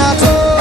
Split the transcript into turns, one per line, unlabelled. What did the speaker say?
নাচো